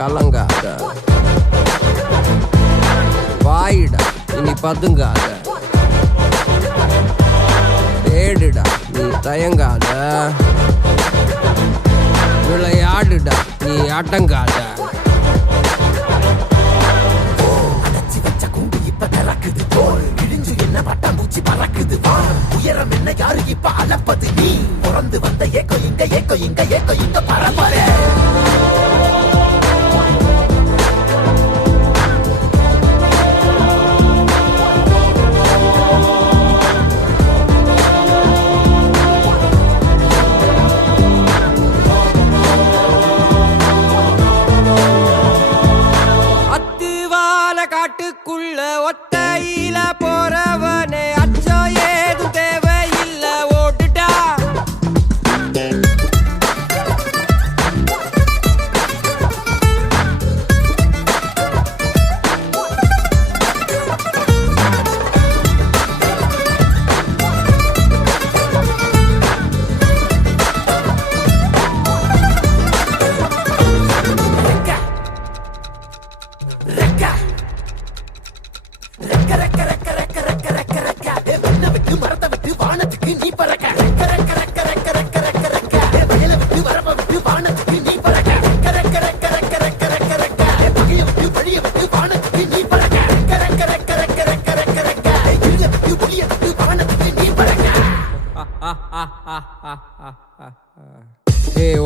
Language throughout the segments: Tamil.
கலங்காத, வாயிடா இனி பதுங்காத, தேடுடா நீ தயங்காத, விளையாடுடா நீ அடங்காத. திறக்குது போல் இழிஞ்சு என்ன பட்டாம்பூச்சி பறக்குது வா உயரம் என்ன யாரு இப்ப அளப்பது நீ பிறந்து வந்த ஏக்கோ இங்க ஏக்கோ இங்க ஏக்கோ இங்க பரம்பர காட்டுக்குள்ள ஒத்தையில போறவனே அச்சம் ஏதும் தேவையில்ல ஓட்டுடா.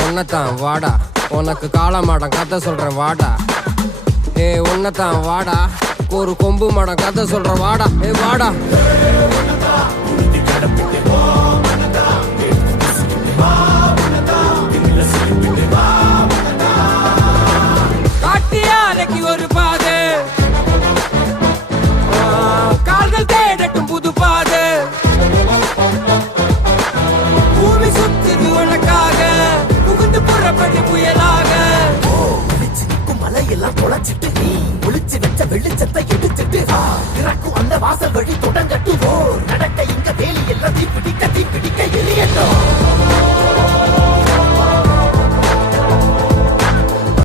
உன்னதான் வாடா உனக்கு காளமாடம் கதை சொல்றேன் வாடா. உன்னதான் வாடா ஒரு கொம்பு மாடம் கதை சொல்ற வாடா. வாடா காட்டியாலைக்கு ஒரு பாது, கால்கள் தேடட்டும் புது பாது. பூமி சுத்துது உனக்காக புகுந்து புறப்பட்டு புயலாக. ஒளிச்சு நிற்கும் மலையெல்லாம் தொலைச்சிட்டு நீ ஒளிச்சு வச்ச வெளிச்சத்தை எடுத்துட்டு இறக்கும் அந்த வாசல் வழி தொடங்கட்டும். நடக்க இங்க வேலி எல்லாம் தீப்பிடிக்க எரியட்டும்.